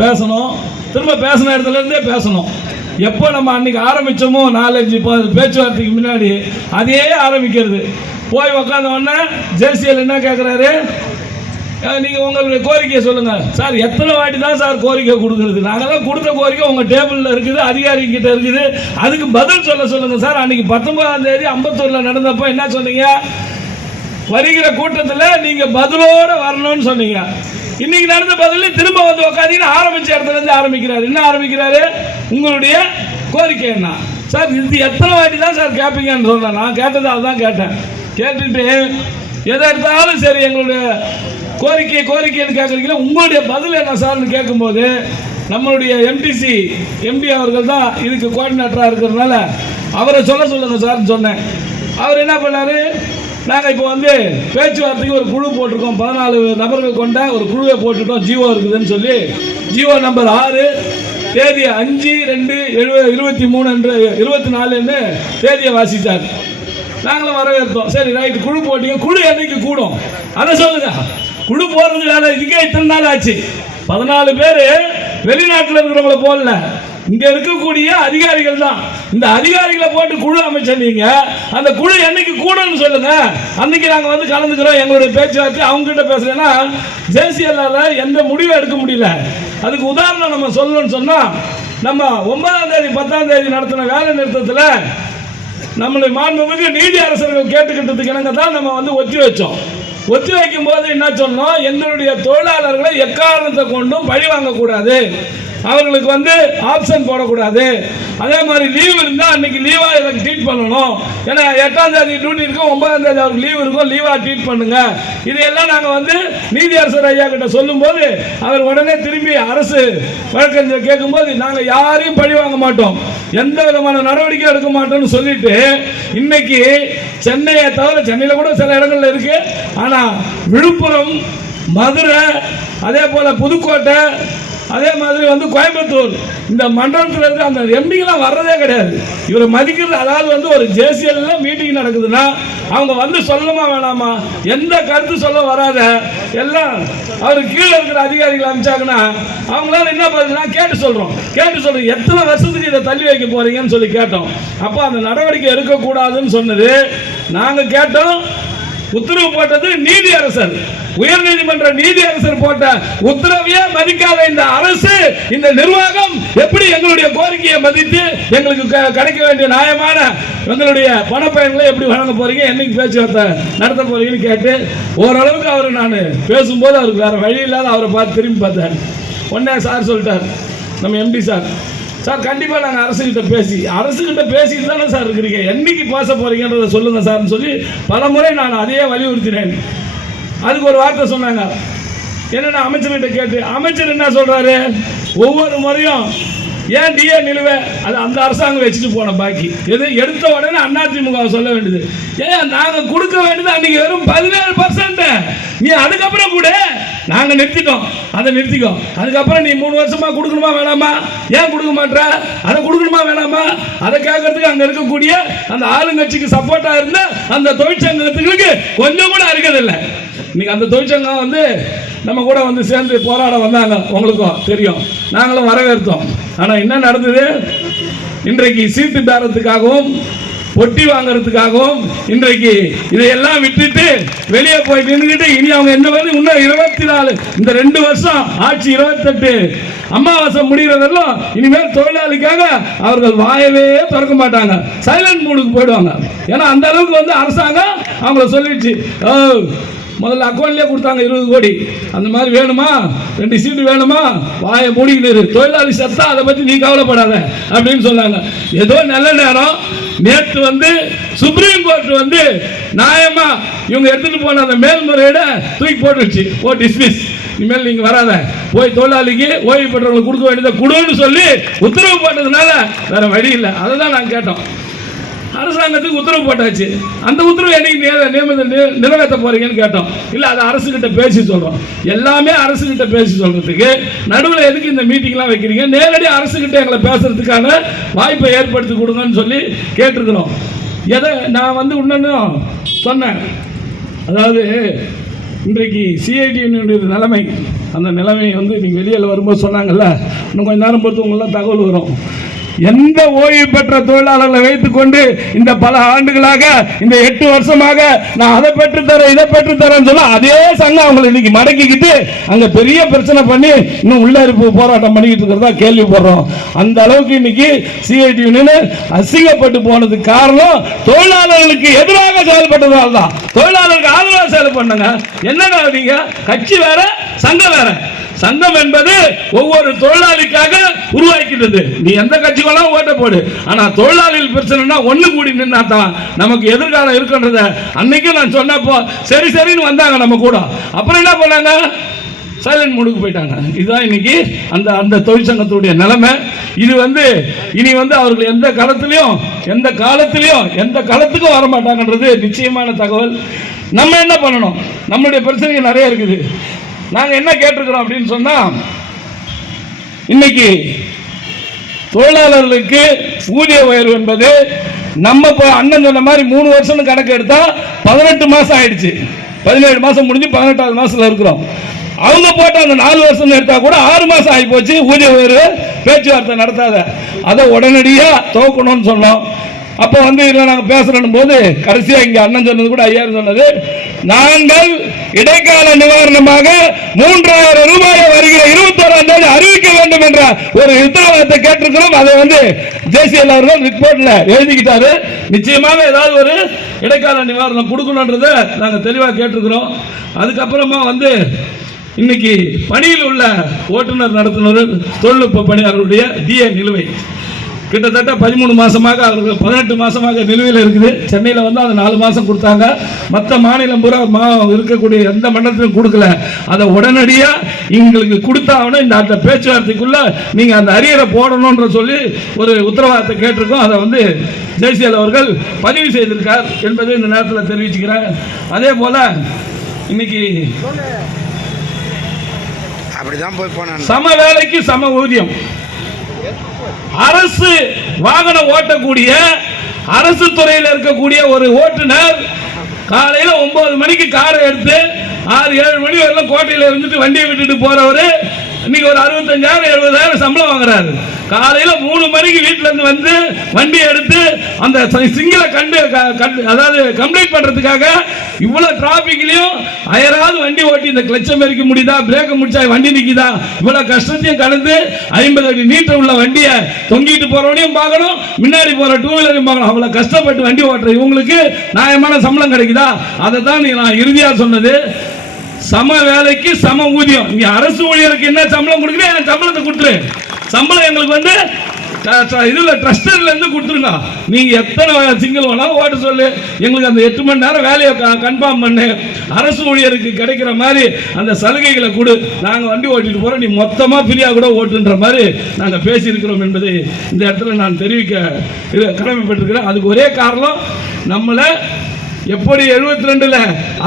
பேசணும். திரும்ப பேசின இடத்துல இருந்தே பேசணும். எப்போ நம்ம அன்னைக்கு ஆரம்பித்தோமோ 4-5 பேச்சுவார்த்தைக்கு முன்னாடி அதே ஆரம்பிக்கிறது. போய் உக்காந்த உடனே ஜேசிஎல் என்ன கேட்குறாரு, நீங்கள் உங்களுடைய கோரிக்கையை சொல்லுங்கள். சார் எத்தனை வாட்டி தான் சார் கோரிக்கை கொடுக்குறது? நாங்கள் தான் கொடுத்த கோரிக்கை உங்கள் டேபிளில் இருக்குது, அதிகாரிகிட்ட இருக்குது, அதுக்கு பதில் சொல்லுங்கள் சார். அன்றைக்கி 19ஆம் தேதி அம்பத்தூரில் நடந்தப்போ என்ன சொன்னீங்க? வருகிற கூட்டத்தில் நீங்கள் பதிலோடு வரணும்னு சொன்னீங்க. இன்னைக்கு நடந்த பதில் திரும்ப வந்து உட்காந்து ஆரம்பிச்ச இடத்துல இருந்து ஆரம்பிக்கிறாரு. என்ன ஆரம்பிக்கிறாரு? உங்களுடைய கோரிக்கை என்ன சார்? இது எத்தனை வாட்டி தான் சார் கேட்பீங்கன்னு சொன்னேன். நான் கேட்டது அதுதான் கேட்டேன். கேட்டுட்டு எதை எடுத்தாலும் சரி எங்களுடைய கோரிக்கைன்னு கேட்குறீங்களா, உங்களுடைய பதில் என்ன சார்னு கேட்கும்போது நம்மளுடைய எம்டி அவர்கள் தான் இதுக்கு கோஆர்டினேட்டராக இருக்கிறதுனால அவரை சொல்லுங்கள் சார்னு சொன்னேன். அவர் என்ன பண்ணார், நாங்கள் இப்போ வந்து பேச்சுவார்த்தைக்கு ஒரு குழு போட்டிருக்கோம், 14 நபர்கள் கொண்ட ஒரு குழுவை போட்டுட்டோம், ஜிஓ இருக்குதுன்னு சொல்லி ஜிஓ நம்பர் 6 தேதி 5/2/23 அன்று 24 தேதியை வாசித்தார். நாங்களும் வரவேற்போம். சரி ரைட்டு, குழு போட்டீங்க, குழு என்னைக்கு கூடும் அதை சொல்லுங்க. குழு போடுறது வேலை, இதுக்கே இத்தனை நாள் ஆச்சு. 14 பேர் வெளிநாட்டில் இருக்கிறவங்கள போடல, இங்க இருக்கக்கூடிய அதிகாரிகள் தான். இந்த அதிகாரிகளை போட்டு குழு அமைச்சீங்க, அந்த குழு என்னைக்கு கூடன்னு சொல்லுங்க. அன்னைக்கு நாங்கள் வந்து கலந்துக்கிறோம். எங்களுடைய பேச்சுவார்த்தை அவங்க கிட்ட பேசுறேன்னா ஜேசிஎல்லால எந்த முடிவும் எடுக்க முடியல. அதுக்கு உதாரணம் நம்ம சொல்லணும்னு சொன்னா, நம்ம 9ஆம் தேதி 10ஆம் தேதி நடத்தின வேலை நிறுத்தத்தில் நம்மளுடைய மாண்புமிகு நீதி அரசர்கள் கேட்டுக்கிட்டதுக்கு இணங்க தான் நம்ம வந்து ஒத்தி வச்சோம். ஒத்தி வைக்கும் போது என்ன சொன்னோம், எங்களுடைய தொழிலாளர்களை எக்காரணத்தை கொண்டும் பழி வாங்கக்கூடாது, அவர்களுக்கு வந்து ஆப்ஷன் போடக்கூடாது, அதே மாதிரி லீவ் இருந்தால் அன்னைக்கு லீவாக எனக்கு ட்ரீட் பண்ணணும். ஏன்னா 8ஆம் தேதி டியூட்டி இருக்கும், 9ஆம் தேதி அவருக்கு லீவ் இருக்கும், லீவாக ட்ரீட் பண்ணுங்க. இதையெல்லாம் நாங்கள் வந்து நீதியரசர் ஐயா கிட்ட சொல்லும்போது அவர் உடனே திரும்பி அரசு வழக்கறிஞர் கேட்கும்போது நாங்கள் யாரையும் பழி வாங்க மாட்டோம், எந்த விதமான நடவடிக்கை எடுக்க மாட்டோம்னு சொல்லிட்டு இன்னைக்கு சென்னையை தவிர, சென்னையில் கூட சில இடங்கள்ல இருக்கு, ஆனால் விழுப்புரம், மதுரை, அதே போல புதுக்கோட்டை, அதே மாதிரி வந்து கோயம்புத்தூர், இந்த மண்டலத்தில் இருக்க அந்த எம்பிங்கெல்லாம் வர்றதே கிடையாது. இவரை மதிக்கிறது. அதாவது வந்து ஒரு ஜேசிஎல்ல மீட்டிங் நடக்குதுன்னா அவங்க வந்து சொல்லணுமா வேணாமா, எந்த கருத்து சொல்ல வராத எல்லாம் அவருக்கு கீழே இருக்கிற அதிகாரிகள் அனுப்பிச்சாங்கன்னா அவங்களால என்ன பண்ணுறதுனா கேட்டு சொல்கிறோம். எத்தனை வருஷத்துக்கு இதை தள்ளி வைக்க போறீங்கன்னு சொல்லி கேட்டோம். அப்போ அந்த நடவடிக்கை எடுக்கக்கூடாதுன்னு சொன்னது நாங்கள் கேட்டோம். உத்தரவு போட்டது நீதியரசர், உயர்நீதிமன்ற நீதியரசர் போட்ட உத்தரவையே மதிக்காத இந்த அரசு, இந்த நிர்வாகம் எப்படி எங்களுடைய கோரிக்கையை மதித்து எங்களுக்கு கிடைக்க வேண்டிய நியாயமான எங்களுடைய பணப்பயன்களை எப்படி வழங்க போறீங்க, என்னைக்கு பேச்சுவார்த்தை நடத்த போறீங்கன்னு கேட்டு ஓரளவுக்கு அவர் நான் பேசும்போது அவருக்கு வேற வழி இல்லாத அவரை பார்த்து திரும்பி பார்த்தார். உடனே சார் சொல்லிட்டார், நம்ம எம்டி சார் கண்டிப்பாக நாங்கள் அரசுகிட்ட பேசிட்டு தானே சார் இருக்கிறீங்க, என்னைக்கு பேச போறீங்கன்றதை சொல்லுங்க சார்னு சொல்லி பல முறை நான் அதையே வலியுறுத்தினேன். அதுக்கு ஒரு வார்த்தை சொன்னாங்க, என்னென்ன அமைச்சர்கிட்ட கேட்டு, அமைச்சர் என்ன சொல்றாரு, ஒவ்வொரு முறையும் ஏன் டிஏ நிலுவை, அது அந்த அரசாங்கம் வச்சுட்டு போன பாக்கி எது எடுத்த உடனே அதிமுக சொல்ல வேண்டியது, ஏன் நாங்கள் கொடுக்க வேண்டியது அன்னைக்கு வெறும் 17%, நீ அதுக்கப்புறம் கூட நாங்கள் நிறுத்திட்டோம், அதை நிறுத்திக்கோ, அதுக்கப்புறம் நீ 3 வருஷமா கொடுக்கணுமா வேணாமா, ஏன் கொடுக்க மாட்டேற, அதை கொடுக்கணுமா வேணாமா, அதை கேட்கறதுக்கு அங்கே இருக்கக்கூடிய அந்த ஆளுங்கட்சிக்கு சப்போர்ட்டா இருந்த அந்த தொழிற்சங்கத்துக்கு கொஞ்சம் கூட இருக்கிறதில்லை. இன்னைக்கு அந்த தொழிற்சங்கம் வந்து நம்ம கூட வந்து சேர்ந்து போராட வந்தாங்க, உங்களுக்கும் தெரியும், நாங்களும் வரவேற்றோம். ஆனால் என்ன நடந்தது, இன்றைக்கு சீட்டு பேரத்துக்காகவும் பொட்டி வாங்கறதுக்காகவும் இன்றைக்கு இதையெல்லாம் விட்டுட்டு வெளியே போய் நின்றுக்கிட்டு இனி அவங்க என்ன பண்ணி இன்னும் 24 இந்த 2 வருஷம் ஆட்சி 28 அமாவாசை முடிகிறதெல்லாம் இனிமேல் தொழிலாளிக்காக அவர்கள் வாயவே திறக்க மாட்டாங்க, சைலண்ட் மூடுக்கு போயிடுவாங்க. ஏன்னா அந்த அளவுக்கு வந்து அரசாங்கம் அவங்கள சொல்லிடுச்சு. முதல்ல அக்கௌண்ட்லேயே கொடுத்தாங்க 20 கோடி, அந்த மாதிரி வேணுமா, 2 சீட்டு வேணுமா, வாயை மூடிக்கிட்டு தொழிலாளி சத்தா அதை பற்றி நீ கவலைப்படாத அப்படின்னு சொன்னாங்க. ஏதோ நல்ல நேரம் நேற்று வந்து சுப்ரீம் கோர்ட் வந்து நியாயமா இவங்க எடுத்துட்டு போன அந்த மேல்முறையீட தூக்கி போட்டுருச்சு, டிஸ்மிஸ், இனிமேல் நீங்க வராத, போய் தொழிலாளிக்கு ஓய்வு பெற்றவங்களுக்கு கொடுக்க வேண்டியதை கொடுன்னு சொல்லி உத்தரவு போட்டதுனால வேற வழி இல்லை. அதை தான் நாங்கள் கேட்டோம். அரசாங்கத்துக்கு உத்தரவு போட்டாச்சு, அந்த உத்தரவு என்னைக்கு நிறைவேற்ற போறீங்கன்னு கேட்டோம். இல்லை அதை அரசுகிட்ட பேசி சொல்றோம். எல்லாமே அரசுகிட்ட பேசி சொல்றதுக்கு நடுவில் எதுக்கு இந்த மீட்டிங்லாம் வைக்கிறீங்க, நேரடி அரசுகிட்ட எங்களை பேசுறதுக்கான வாய்ப்பை ஏற்படுத்தி கொடுங்கன்னு சொல்லி கேட்டிருக்கிறோம். எதை நான் வந்து இன்னொன்னும் சொன்னேன், அதாவது இன்றைக்கு சிஐடியினுடைய நிலைமை, அந்த நிலைமை வந்து நீங்கள் வெளியில் வரும்போது சொன்னாங்கல்ல, இன்னும் கொஞ்ச நேரம் பொறுத்து உங்களெலாம் தகவல் வரும். எந்த ஓய்வு பெற்ற தொழிலாளர்களை வைத்துக் கொண்டு இந்த பல ஆண்டுகளாக, இந்த 8 வருஷமாக நான் அதை பெற்றுத்தரேன் இதை பெற்றுத்தரேன்னு சொல்ல அதே சங்கம் அவங்களை இன்னைக்கு மடக்கிக்கிட்டு அங்க பெரிய பிரச்சனை பண்ணி இன்னும் உள்ளிருப்பு போராட்டம் பண்ணிக்கிட்டு இருக்கிறதா கேள்விப்படுறோம். அந்த அளவுக்கு இன்னைக்கு சிஐடி யூனியன் அசிங்கப்பட்டு போனதுக்கு காரணம் தொழிலாளர்களுக்கு எதிராக செயல்பட்டதால் தான். தொழிலாளர்களுக்கு ஆதரவாக செயல்படுங்க. என்னன்னா நீங்க கட்சி வேற சங்கம் வேற. சங்கம் என்பது ஒவ்வொரு தொழிலாளிக்காக உருவாக்கிட்டது. நீ எந்த கட்சிக்கெல்லாம் ஓட்ட போடு, ஆனா தொழிலாளிகள் பிரச்சனைனா ஒண்ணு கூடி நின்னா தான் நமக்கு எதிர்காலம் இருக்குன்றத அன்னைக்கு நான் சொன்னப்போ சரி சரின்னு வந்தாங்க நம்ம கூட. அப்புறம் என்ன பண்ணாங்க? சைலண்ட் மூடுக்கு போயிட்டாங்க. இதுதான் இன்னைக்கு அந்த அந்த தொழிற்சங்கத்துடைய நிலைமை. இது இனி அவர்கள் எந்த காலத்திலையும் எந்த காலத்துக்கும் வர மாட்டாங்கன்றது நிச்சயமான தகவல். நம்ம என்ன பண்ணணும்? நம்மளுடைய பிரச்சனைகள் நிறைய இருக்குது. நாங்க என்ன கேட்டிருக்கிறோம் அப்படின்னு சொன்னா, இன்னைக்கு தொழிலாளர்களுக்கு ஊதிய உயர்வு என்பது நம்ம அண்ணன் சொன்ன மாதிரி 3 வருஷம் கணக்கு எடுத்தா 18 மாசம் ஆயிடுச்சு. 17 மாசம் முடிஞ்சு 18வது மாசத்துல இருக்கிறோம். அவங்க போட்ட அந்த 4 வருஷம் எடுத்தா கூட 6 மாசம் ஆகி போச்சு. ஊதிய உயர்வு பேச்சுவார்த்தை நடத்தாத, அதை உடனடியா துவக்கணும்னு சொன்னோம். அப்போ நாங்கள் பேசுறோம் போது கடைசியா இங்க அண்ணன் சொன்னது கூட ஐயா சொன்னது, நாங்கள் இடைக்கால நிவாரணமாக 3000 ரூபாயை வருகிற 21ஆம் தேதி அறிவிக்க வேண்டும் என்ற ஒரு உத்தரவாதத்தை கேட்டிருக்கிறோம். அதை ஜேசிஎல் அவர்கள் ரிப்போர்ட்ல எழுதிக்கிட்டாரு. நிச்சயமாக ஏதாவது ஒரு இடைக்கால நிவாரணம் கொடுக்கணும்ன்றதை நாங்கள் தெளிவாக கேட்டிருக்கிறோம். அதுக்கப்புறமா இன்னைக்கு பணியில் உள்ள ஓட்டுநர் நடத்துனர் தொழில்நுட்ப பணியாளருடைய டிஏ நிலுவை கிட்டத்தட்ட 13 மாசமாக, அவர்கள் 18 மாசமாக நிலுவையில் இருக்குது. சென்னையில் அது 4 மாசம் கொடுத்தாங்க. மற்ற மாநிலம் பூரா இருக்கக்கூடிய எந்த மண்டலத்திலும் கொடுக்கல. அதை உடனடியா எங்களுக்கு கொடுத்தாங்கன்னா இந்த பேச்சுவார்த்தைக்குள்ள நீங்க அந்த அரியரை போடணும்ன்ற சொல்லி ஒரு உத்தரவாதத்தை கேட்டிருக்கோம். அதை ஜெய்சிஎல் அவர்கள் பதிவு செய்திருக்கார் என்பதை இந்த நேரத்தில் தெரிவிச்சுக்கிறேன். அதே போல இன்னைக்கு அப்படிதான் போய் போன சம வேலைக்கு சம ஊதியம். அரசு வாகனம் ஓட்டக்கூடிய அரசு துறையில் இருக்கக்கூடிய ஒரு ஓட்டுநர் காலையில 9 மணிக்கு காரை எடுத்து 6-7 மணி வரைக்கும் கோட்டையில் இருந்துட்டு வண்டியை விட்டுட்டு போறவரு இன்னைக்கு ஒரு 65,000-70,000 சம்பளம் வாங்குறாரு. காலையில 3 மணிக்கு வீட்டுல இருந்து வண்டி எடுத்து அந்த சிங்கிளை அதாவது கம்ப்ளீட் பண்றதுக்காக இவ்வளவு டிராபிக்லயும் அயராது வண்டி ஓட்டி இந்த கிளட்ச மெரிக்க முடியுதா, பிரேக்க முடிச்சா வண்டி நிக்குதா, இவ்வளவு கஷ்டத்தையும் கடந்து 50 அடி நீட்டர் உள்ள வண்டியை தொங்கிட்டு போறவனையும் பார்க்கணும், முன்னாடி போற 2 வீலரையும் பார்க்கணும். அவ்வளவு கஷ்டப்பட்டு வண்டி ஓட்டுற இவங்களுக்கு நியாயமான சம்பளம் கிடைக்குதா? அதை தான் நான் இறுதியா சொன்னது. சம வேலைக்கு சம ஊதியம். நீங்க அரசு ஊழியருக்கு என்ன சம்பளம் கொடுக்குறீங்க, எனக்கு சம்பளத்தை கொடுத்துரு. சம்பளம் எங்களுக்கு இதுல ட்ரஸ்டர்ல இருந்து கொடுத்துருங்க. நீங்க எத்தனை சிங்கிள் வேணாலும் ஓட்ட சொல்லு, எங்களுக்கு அந்த 8 மணி நேரம் வேலையை கன்ஃபார்ம் பண்ணு. அரசு ஊழியருக்கு கிடைக்கிற மாதிரி அந்த சலுகைகளை கொடு. நாங்க வண்டி ஓட்டிட்டு போறோம், நீ மொத்தமா ஃப்ரீயா கூட ஓட்டுன்ற மாதிரி நாங்க பேசி இருக்கிறோம் என்பதை இந்த இடத்துல நான் தெரிவிக்க கடமைப்பட்டிருக்கிறேன். அதுக்கு ஒரே காரணம், நம்மள எப்படி 72ல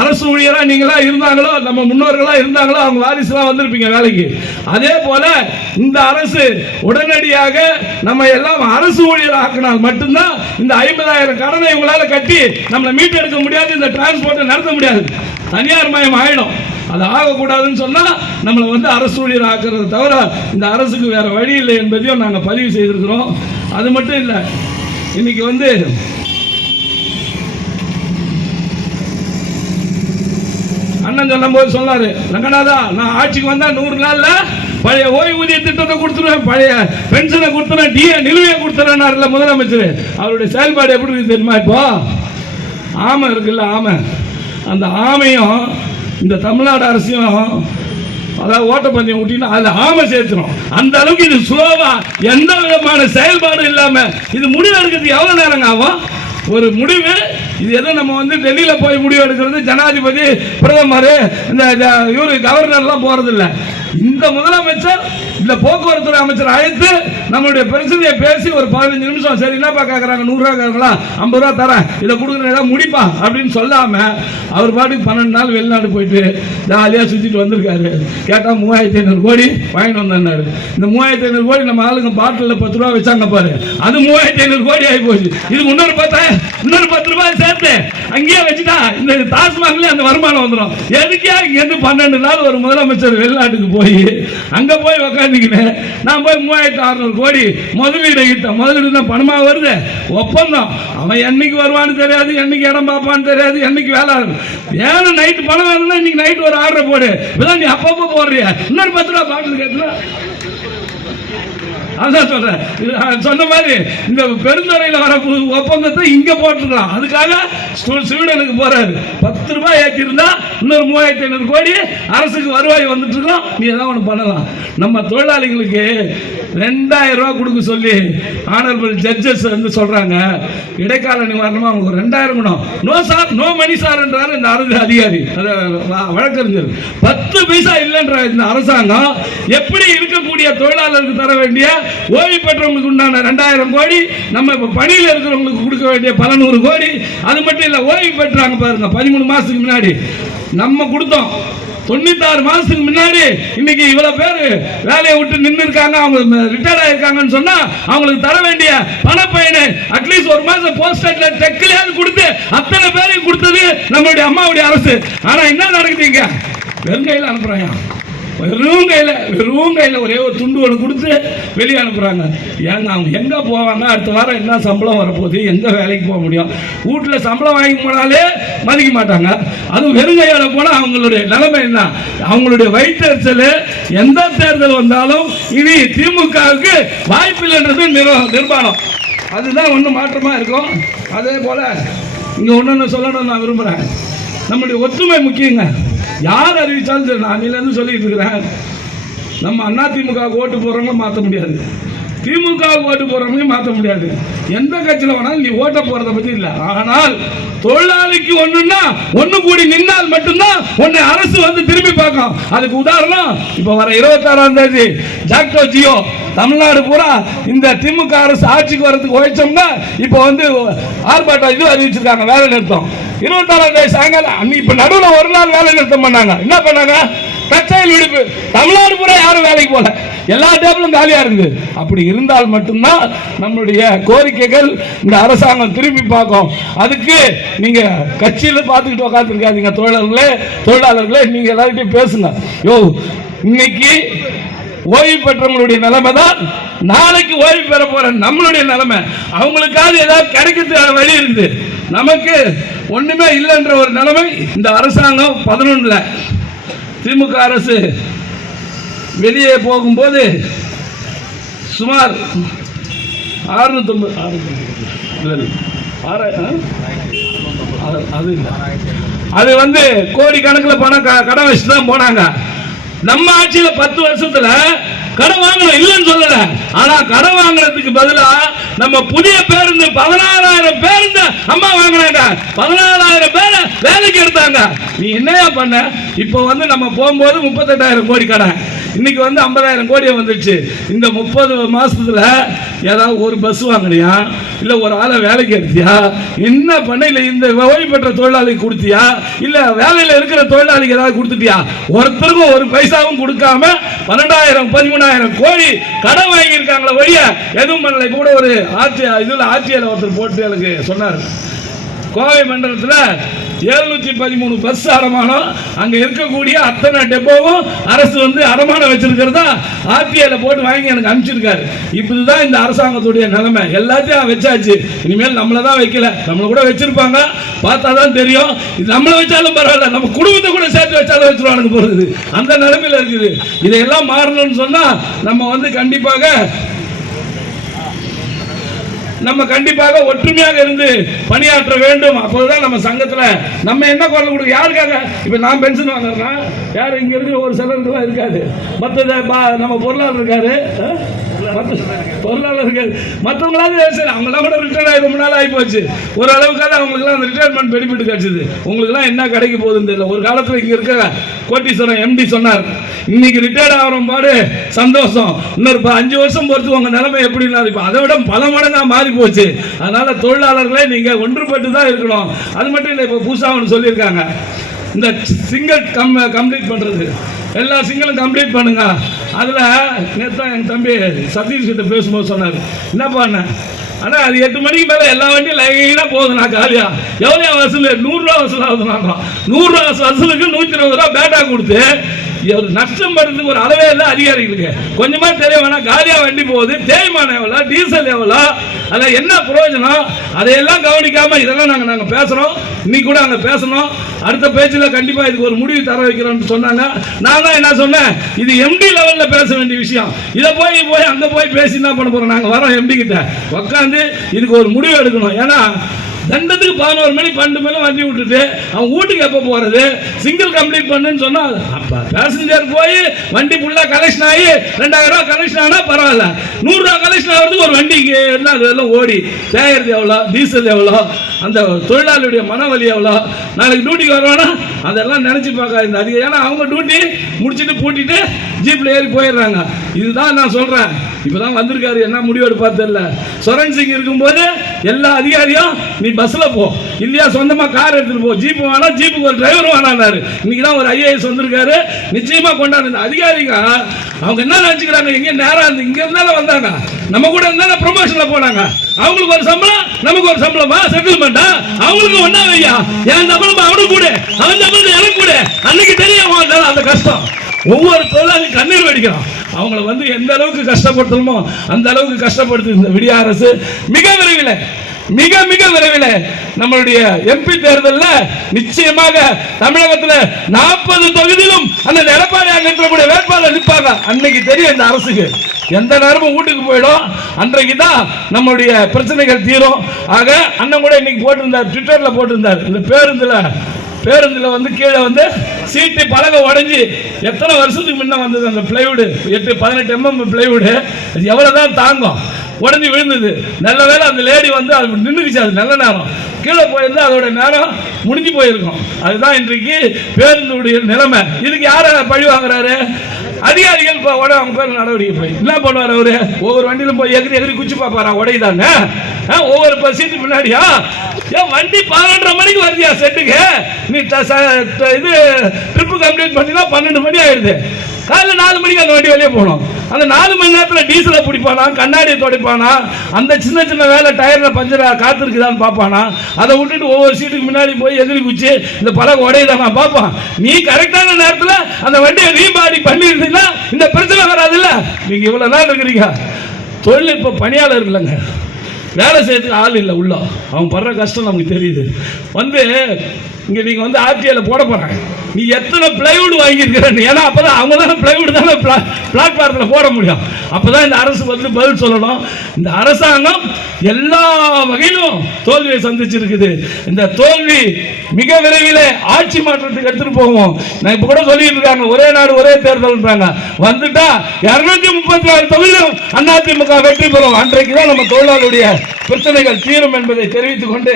அரசு ஊழியரா நீங்களா இருந்தாங்களோ, நம்ம முன்னோர்களா இருந்தாங்களோ, அவங்க வாரிசுலாம் வந்திருப்பீங்க வேலைக்கு. அதே போல இந்த அரசு உடனடியாக நம்ம எல்லாம் அரசு ஊழியர் ஆக்கினால் மட்டும்தான் இந்த 50,000 கடனை இவங்களால கட்டி நம்மளை மீட்டெடுக்க முடியாது, இந்த டிரான்ஸ்போர்ட்டை நடத்த முடியாது, தனியார் மயம் ஆயிடும். அது ஆகக்கூடாதுன்னு சொன்னா நம்மளை அரசு ஊழியர் ஆக்குறத தவிர இந்த அரசுக்கு வேற வழி இல்லை என்பதையும் நாங்கள் பதிவு செய்திருக்கிறோம். அது மட்டும் இல்லை, இன்னைக்கு அண்ணன் சொல்லும் போது சொன்னாரு, ரங்கநாதா நான் ஆட்சிக்கு வந்தா 100 நாள்ல பழைய ஓய்வூதிய திட்டத்தை கொடுத்துருவேன், பழைய பென்ஷனை கொடுத்துறேன், டிஏ நிலுவையை கொடுத்துறேன் முதலமைச்சர். அவருடைய செயல்பாடு எப்படி இருக்கு தெரியுமா? இப்போ ஆமை இருக்குல்ல, ஆமை, அந்த ஆமையும் இந்த தமிழ்நாடு அரசியும் அதாவது ஓட்டப்பந்தயம் ஊட்டினா அதுல ஆமை சேர்த்துரும். அந்த அளவுக்கு இது ஸ்லோவா, எந்த விதமான செயல்பாடு இல்லாம இது முடிவு எடுக்கிறதுக்கு எவ்வளவு நேரம் ஆகும்? ஒரு முடிவு இது எதோ நம்ம டெல்லியில போய் முடிவு எடுக்கிறது, ஜனாதிபதி பிரதமர் இந்த இவரு கவர்னர் எல்லாம் போறது இல்லை. இந்த முதலமைச்சர் இந்த போக்குவரத்து அமைச்சர் அழைத்து நம்மளுடைய பிரச்சனையை பேசி ஒரு 15 நிமிஷம், சரி என்னப்பா கேட்கறாங்க, 100 ரூபா கேட்கலாம், 50 ரூபா தரேன், இதை கொடுக்குற ஏதாவது முடிப்பா அப்படின்னு சொல்லாம அவர் பாட்டுக்கு 12 நாள் வெளிநாடு போயிட்டு ஜாலியா சுத்திட்டு வந்திருக்காரு. கேட்டா 3500 கோடி வாங்கிட்டு வந்தாரு. இந்த 3500 கோடி நம்ம ஆளுங்க பாட்டில் 10 ரூபா வச்சாங்க பாரு, அது 3500 கோடி ஆகி போச்சு. இது இன்னொரு 10 ரூபாய் சேர்த்து அங்கேயே வச்சுட்டா இந்த டாஸ்மாக்ல அந்த வருமானம் வந்துடும். எதுக்கே இங்க இருந்து 12 நாள் ஒரு முதலமைச்சர் வெளிநாட்டுக்கு போய் அங்க போய் உக்காந்துக்கினேன். நான் போய் 3600 கோடி முதலீடு கிட்டேன். முதலீடு தான் பணமா வருது, ஒப்பந்தம். அவன் என்னைக்கு வருவான்னு தெரியாது, என்னைக்கு இடம் பார்ப்பான்னு தெரியாது, என்னைக்கு வேலை வேணும். நைட்டு பணம் வேணும்னா இன்னைக்கு நைட்டு ஒரு ஆர்டர் போடு, இப்பதான் நீ அப்பப்போ போடுறிய. இன்னொரு 10 ரூபா பாட்டில் கேட்கலாம். அதான் சொல்றேன், சொன்ன மாதிரி இந்த பெருந்துறையில் வர ஒப்பந்தத்தை இங்க போட்டுருக்கலாம். அதுக்காக ஸ்வீடனுக்கு போறாரு. 10 ரூபாய் ஏற்றி இருந்தா இன்னொரு 3500 கோடி அரசுக்கு வருவாய் வந்துட்டு இருக்கோம். நீ ஏதாவது ஒன்று பண்ணலாம். நம்ம தொழிலாளிகளுக்கு 2000 ரூபாய் கொடுக்க சொல்லி ஆனரபிள் ஜட்ஜஸ் வந்து சொல்றாங்க, இடைக்கால நிவாரணமா அவங்க 2000 குணம். No sir, no money sir என்றார் இந்த அரசு அதிகாரி, வழக்கறிஞர். 10 பைசா இல்லைன்ற இந்த அரசாங்கம் எப்படி இருக்கக்கூடிய தொழிலாளருக்கு தர வேண்டிய ஓய்வு பெற்றவங்களுக்கு உண்டான 2000 கோடி, நம்ம இப்ப பணியில் இருக்கிறவங்களுக்கு கொடுக்க வேண்டிய 100 கோடி, அது மட்டும் இல்ல ஓய்வு பெற்றாங்க பாருங்க 13 மாசத்துக்கு முன்னாடி நம்ம கொடுத்தோம். 96 மாசத்துக்கு முன்னாடி இன்னைக்கு இவ்வளவு பேர் வேலையை விட்டு நின்று இருக்காங்க, அவங்க ரிட்டையர்ட் ஆயிருக்காங்கன்னு சொன்னா அவங்களுக்கு தர வேண்டிய பணப்பயனை அட்லீஸ்ட் ஒரு மாசம் போஸ்டர்ல டெக்லையாவது கொடுத்து அத்தனை பேரையும் கொடுத்தது நம்மளுடைய அம்மாவுடைய அரசு. ஆனா என்ன நடக்குதுங்க, வெறுங்கையில் அனுப்புறாங்க. வெறும் கையில் ஒரே ஒரு துண்டு ஒன்று கொடுத்து வெளியே அனுப்புகிறாங்க. ஏங்க அவங்க எங்கே போவாங்க, அடுத்த வாரம் என்ன சம்பளம் வரப்போகுது, எங்கே வேலைக்கு போக முடியும்? வீட்டில் சம்பளம் வாங்கி போனாலே மதிக்க மாட்டாங்க. அதுவும் வெறும் கையோட போனால் அவங்களுடைய நிலைமை என்ன? அவங்களுடைய வயிற்றெரிச்சல். எந்த தேர்தல் வந்தாலும் இனி திமுகவுக்கு வாய்ப்பில்லைன்றது நிர்மாணம். அதுதான் ஒன்று மாற்றமாக இருக்கும். அதே போல் இங்கே ஒன்று சொல்லணும்னு நான் விரும்புகிறேன். நம்முடைய ஒற்றுமை முக்கியங்க. யார் அறிவிச்சாலும் சரி, நான் அன்னிலேருந்து சொல்லிட்டு இருக்கிறேன், நம்ம அதிமுக ஓட்டு போடுறவங்களும் மாற்ற முடியாது, திமுக ஓட்டு போடுறவங்களையும் மாற்ற முடியாது. எந்த கட்சியில் வேணாலும் நீ ஓட்ட போறதை பற்றி இல்லை. ஆனால் தொழிலாளிக்கு ஒண்ணுன்னா ஒண்ணு கூடி நின்னால் மட்டும்தான் உன்னை அரசு வந்து திரும்பி பார்க்கும். அதுக்கு உதாரணம் இப்ப வர 26ஆம் தேதி ஜாக்டோ ஜியோ தமிழ்நாடு பூரா இந்த திமுக அரசு ஆட்சிக்கு வரதுக்கு உழைச்சோம்னா இப்ப வந்து ஆர்ப்பாட்டம் இது அறிவிச்சிருக்காங்க, வேலை நிறுத்தம். 26ஆம் தேதி சாயங்காலம் இப்ப நடுவில் ஒரு நாள் வேலை நிறுத்தம் பண்ணாங்க. என்ன பண்ணாங்க? தற்செயல் விடுப்பு. தமிழ்நாடு பூரா யாரும் வேலைக்கு போல, எல்லா டேபிளும் காலியா இருக்குது. அப்படி இருந்தால் மட்டும்தான் நம்மளுடைய கோரிக்கைகள் இந்த அரசாங்கம் திரும்பி பார்க்கும். அதுக்கு நீங்க கட்சியில பார்த்துக்கிட்டு உட்காந்துருக்காதீங்க. தொழிலாளர்களே நீங்க எல்லார்கிட்டையும் பேசுங்க. இன்னைக்கு ஓய்வு பெற்றவங்களுடைய நிலைமை தான் நாளைக்கு ஓய்வு பெற போற நம்மளுடைய நிலைமை. அவங்களுக்காவது ஏதாவது கிடைக்கிறதுக்கான வழி இருக்குது, நமக்கு ஒண்ணுமே இல்லைன்ற ஒரு நிலைமை. இந்த அரசாங்கம் 11ல் திமுக அரசு வெளியே போகும்போது சுமார் 650 அது வந்து கோடி கணக்கில் பணம் கடன் வச்சு தான் போனாங்க. நம்ம ஆட்சியில் 10 வருஷத்துல கடன் வாங்கணும் இல்லைன்னு சொல்லல. ஆனா கடன் வாங்குறதுக்கு பதிலா நம்ம புதிய பேருந்து 16,000 பேருந்து அம்மா வாங்கினாங்க, 16,000 பேரை வேலைக்கு எடுத்தாங்க. நீ என்னையா பண்ண? இப்போ வந்து நம்ம போகும்போது 38,000 கோடி கடன், இன்னைக்கு வந்து 50,000 கோடி வந்துடுச்சு. இந்த 30 மாசத்துல ஏதாவது ஒரு பஸ் வாங்கினியா, இல்ல ஒரு ஆளை வேலைக்கு எடுத்தியா, என்ன பண்ண? இல்ல இந்த ஓய்வு பெற்ற தொழிலாளிக்கு கொடுத்தியா, இல்ல வேலையில இருக்கிற தொழிலாளிக்கு ஏதாவது கொடுத்துட்டியா? ஒருத்தருக்கும் ஒரு பைசாவும் கொடுக்காம 12,000 13,000 கோடி கடன் வாங்கி இருக்காங்களே வழிய எதுவும் பண்ணல. கூட ஒரு ஆட்சியில் ஒருத்தர் போட்டு எனக்கு சொன்னார், கோவை மண்டலத்தில் 713 பஸ் அடமானம், அங்க இருக்கக்கூடிய அத்தனை டெப்போவும் அரசு வந்து அடமானம் வச்சிருக்கிறதா ஆர்டிஐல போட்டு வாங்கி எனக்கு அனுப்பிச்சிருக்காரு. இப்படிதான் இந்த அரசாங்கத்துடைய நிலைமை. எல்லாத்தையும் வச்சாச்சு, இனிமேல் நம்மள தான் வைக்கல, நம்மள கூட வச்சிருப்பாங்க, பார்த்தா தான் தெரியும். இது நம்மள வச்சாலும் பரவாயில்ல, நம்ம குடும்பத்தை கூட சேர்த்து வச்சாலும் வச்சிருவானுங்க போறது, அந்த நிலைமையில இருக்குது. இதையெல்லாம் மாறணும்னு சொன்னா நம்ம வந்து கண்டிப்பாக ஒற்றுமையாக இருந்து பணியாற்ற வேண்டும். அப்போதுதான் நம்ம சங்கத்துல நம்ம என்ன குரல் கொடுக்க, யாருக்காக இப்ப நான் பென்ஷன் வாங்குறேன்னா யாரு இங்க இருக்கிற ஒரு சிலருக்குலாம் இருக்காது, மற்ற நம்ம பொருளாளர் இருக்காரு, தொழிலாளர்கள் மற்றவங்களாவது சரி, அவங்களாம் கூட ரிட்டையர் ஆகி ரொம்ப நாள் ஆகி போச்சு. ஒரு அளவுக்காக அவங்களுக்குலாம் அந்த ரிட்டையர்மெண்ட் பெனிஃபிட் கிடைச்சது. உங்களுக்குலாம் என்ன கிடைக்க போகுதுன்னு தெரியல. ஒரு காலத்தில் இங்கே இருக்க கோட்டீஸ்வரன் எம்டி சொன்னார், இன்னைக்கு ரிட்டையர்ட் ஆகிற பாடு சந்தோஷம், இன்னொரு 5 வருஷம் பொறுத்து உங்க நிலைமை எப்படின்னா இப்போ அதை விட பல மடங்கா மாறி போச்சு. அதனால தொழிலாளர்களே நீங்க ஒன்றுபட்டு தான் இருக்கணும். அது மட்டும் இல்லை, இப்போ புதுசாக ஒன்று சொல்லியிருக்காங்க, இந்த சிங்கிள் கம்ப்ளீட் பண்றது, எல்லா சிங்கிளும் கம்ப்ளீட் பண்ணுங்க. அதில் நேற்று எங்கள் தம்பி சதீஷ் கிட்ட பேசும்போது சொன்னார், என்னப்பா ஆனால் அது 8 மணிக்கு மேலே எல்லா வண்டியும் லைனாக போகுதுண்ணா காலியா, எவ்வளோ வசூல், 100 ரூபா வசூல் ஆகுதுண்ணா. 100 ரூபா வசூலுக்கு 120 ரூபா பேட்டா கொடுத்து ஒரு நஷ்டம் படுறதுக்கு ஒரு அளவே இல்லை அதிகாரிகளுக்கு. கொஞ்சமா தெரிய வேணாம், காலியா வண்டி போகுது, தேய்மானம் எவ்வளோ, டீசல் எவ்வளோ, அதில் என்ன பிரயோஜனம், அதையெல்லாம் கவனிக்காம இதெல்லாம் நாங்கள் பேசுகிறோம். இன்னைக்கு கூட அங்கே பேசணும், அடுத்த பேச்சில் கண்டிப்பாக இதுக்கு ஒரு முடிவு தர வைக்கிறோம்னு சொன்னாங்க. நான் தான் என்ன சொன்னேன், இது எம்டி லெவலில் பேச வேண்டிய விஷயம், இதை போய் அங்கே போய் பேசி என்ன பண்ண போகிறோம், நாங்கள் வரோம் எம்டி கிட்ட உட்காந்து இதுக்கு ஒரு முடிவு எடுக்கணும். ஏன்னா தண்டத்துக்கு 11 மணி 12 மணி வண்டி விட்டுட்டு அவன் வீட்டுக்கு எப்போ போகிறது, சிங்கிள் கம்ப்ளீட் பண்ணுன்னு சொன்னால் அப்போ பேசஞ்சர் போய் வண்டி ஃபுல்லாக கலெக்ஷன் ஆகி 2000 ரூபா கலெக்ஷன் ஆனால் பரவாயில்ல, 100 ரூபா கலெக்ஷன் ஆகிறதுக்கு ஒரு வண்டிக்கு என்ன அதெல்லாம் ஓடி சேகரித்து எவ்வளோ, டீசல் எவ்வளோ, அந்த தொழிலாளியுடைய மனவலி எவ்வளோ, நாளைக்கு டியூட்டிக்கு வருவானா அதெல்லாம் நினச்சி பார்க்காது இந்த அதிகம். ஏன்னா அவங்க டியூட்டி முடிச்சுட்டு பூட்டிட்டு ஜீப்பில் ஏறி போயிடுறாங்க. இதுதான் நான் சொல்கிறேன். இப்போ தான் வந்திருக்காரு, என்ன முடிவு எடுப்பார் தெரியல. சொரன் சிங் இருக்கும்போது எல்லா அதிகாரியும் நீ பஸ்ஸில் போ, இல்லையா சொந்தமாக கார் எடுத்துகிட்டு போ, ஜீப்பு வேணாம், ஜீப்புக்கு ஒரு டிரைவர் வேணான்னாரு. இன்னைக்கு தான் ஒரு IAS வந்திருக்காரு, நிச்சயமாக கொண்டாடு. இந்த அதிகாரிங்க அவங்க என்ன நினச்சிக்கிறாங்க, எங்கே நேரம் இருந்து இங்கே இருந்தாலும் வந்தாங்க, நம்ம கூட இருந்தாலும் ப்ரொமோஷனில் போனாங்க, அவங்களுக்கு ஒரு சம்பளம் நமக்கு ஒரு சம்பளமா, செட்டில்மெண்டா, அவங்களுக்கு ஒன்றா வையா, என் சம்பளம் அவனுக்கு கூட, அவன் சம்பளம் எனக்கு கூட, அன்னைக்கு தெரியும் அந்த கஷ்டம். ஒவ்வொரு தொழிலாளி கண்ணீர் வெடிக்கிறான். அவங்களை வந்து எந்த அளவுக்கு கஷ்டப்படுத்தணுமோ அந்த அளவுக்கு கஷ்டப்படுத்து இந்த விடிய அரசு. மிக விரைவில் நம்மளுடைய MP தேர்தலில் நிச்சயமாக தமிழகத்தில் 40 தொகுதியிலும் அந்த எடப்பாடி அங்கே வேட்பாளர் நிற்பாங்க. அன்னைக்கு தெரியும் இந்த அரசுக்கு எந்த நேரமும் வீட்டுக்கு போயிடும். அன்றைக்கு தான் நம்மளுடைய பிரச்சனைகள் தீரும். ஆக அண்ணன் கூட இன்னைக்கு போட்டிருந்தார், ட்விட்டர்ல போட்டிருந்தார், இந்த பேருந்துல வந்து கீழே வந்து சீட்டு பலகை உடைஞ்சி எத்தனை வருஷத்துக்கு முன்ன வந்தது அந்த பிளைவுடு, 18 mm பிளைவுடு, அது எவ்வளவுதான் தாங்கும், உடஞ்சி விழுந்தது. நல்ல வேலை அந்த லேடி வந்து அது நின்றுச்சு, அது நல்ல நேரம், கீழே போயிருந்தா அதோட நேரம் முடிஞ்சு போயிருக்கும். அதுதான் இன்றைக்கு பேருந்துடைய நிலைமை. இதுக்கு யார பழி வாங்குறாரு, அதிகாரிகள். அவங்க பேர் நடவடிக்கை போய் என்ன பண்ணுவார் அவரு, ஒவ்வொரு வண்டியிலும் போய் எகிரி குச்சி பார்ப்பாரா உடையதானே, ஒவ்வொரு சீட்டு முன்னாடியா, ஏன் வண்டி 12:30 மணிக்கு வருதியா செட்டுக்கு, நீ இது ட்ரிப்பு கம்ப்ளீட் பண்ணினா 12 மணி ஆயிடுது. காலைல 4 மணிக்கு அந்த வண்டி வெளியே போகணும். அந்த 4 மணி நேரத்தில் டீசலை பிடிப்பானா, கண்ணாடியை துடைப்பானா, அந்த சின்ன வேலை டயரில் பஞ்சர் காத்திருக்குதான்னு பார்ப்பானா, அதை விட்டுட்டு ஒவ்வொரு சீட்டுக்கு முன்னாடி போய் எதிரி குச்சி இந்த பலகை உடையதானா பார்ப்பான். நீ கரெக்டான நேரத்தில் அந்த வண்டியை ரீபாடி பண்ணியிருந்தீங்கன்னா இந்த பிரச்சனை வராதுல்ல. நீங்க இவ்வளவு நாள் இருக்கிறீங்க, தொழில்நுட்ப பணியாளர் இல்லைங்க, வேலை செய்யறதுக்கு ஆள் இல்லை உள்ள, அவங்க படுற கஷ்டம் நமக்கு தெரியுது. வந்து இங்கே நீங்கள் வந்து RTIல போட போகிறாங்க, நீ எத்தனை பிளைவுட் வாங்கியிருக்கிறேன்னு, ஏன்னா அப்போ தான் அவங்க தானே பிளைவுட் தானே பிளாட்ஃபாரத்தில் போட முடியும். அப்போ தான் இந்த அரசு வந்து பதில் சொல்லணும். இந்த அரசாங்கம் எல்லா வகையிலும் தோல்வியை சந்திச்சிருக்குது. இந்த தோல்வி மிக விரைவில் ஆட்சி மாற்றத்துக்கு எடுத்துகிட்டு போவோம். நான் இப்போ கூட சொல்லிட்டு இருக்காங்க, ஒரே நாடு ஒரே தேர்தல்ன்றாங்க. வந்துட்டா 236 தொகுதியிலும் அதிமுக வெற்றி பெறும். அன்றைக்கு தான் நம்ம தொழிலாளருடைய பிரச்சனைகள் தீரும் என்பதை தெரிவித்துக் கொண்டு,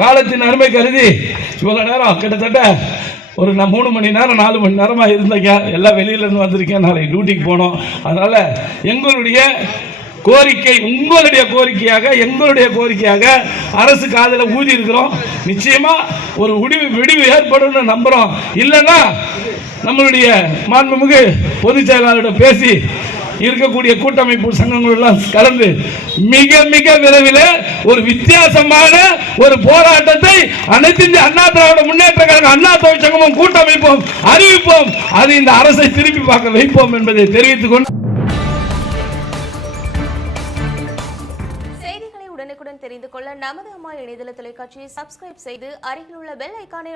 காலத்தின் அருமை கருதி இவ்வளவு நேரம் கிட்டத்தட்ட ஒரு 3 மணி நேரம் 4 மணி நேரமாக இருந்தீங்க, எல்லாம் வெளியிலேருந்து வந்திருக்கேன், நாளைக்கு டியூட்டிக்கு போனோம். அதனால் எங்களுடைய கோரிக்கை உங்களுடைய கோரிக்கையாக, எங்களுடைய கோரிக்கையாக அரசு காதில் ஊதி இருக்கிறோம். நிச்சயமாக ஒரு விடிவு ஏற்படும் நம்புகிறோம். இல்லைன்னா நம்மளுடைய மாண்புமிகு பொதுச் செயலாளரிடம் பேசி இருக்கக்கூடிய கூட்டமைப்பு சங்கங்கள் எல்லாம் கலந்து மிக விரைவில் ஒரு வித்தியாசமான ஒரு போராட்டத்தை அனைத்து இந்திய அண்ணா திராவிட முன்னேற்ற கழகம், அண்ணா தொழிற்சங்கமும் கூட்டமைப்போம், அறிவிப்போம். அது இந்த அரசை திருப்பி பார்க்க வைப்போம் என்பதை தெரிவித்துக் கொண்டு, செய்திகளை உடனுக்குடன் தெரிந்து கொள்ள நமது அம்மா இணையதள தொலைக்காட்சியை சப்ஸ்கிரைப் செய்து அருகில் உள்ள பெல் ஐகானை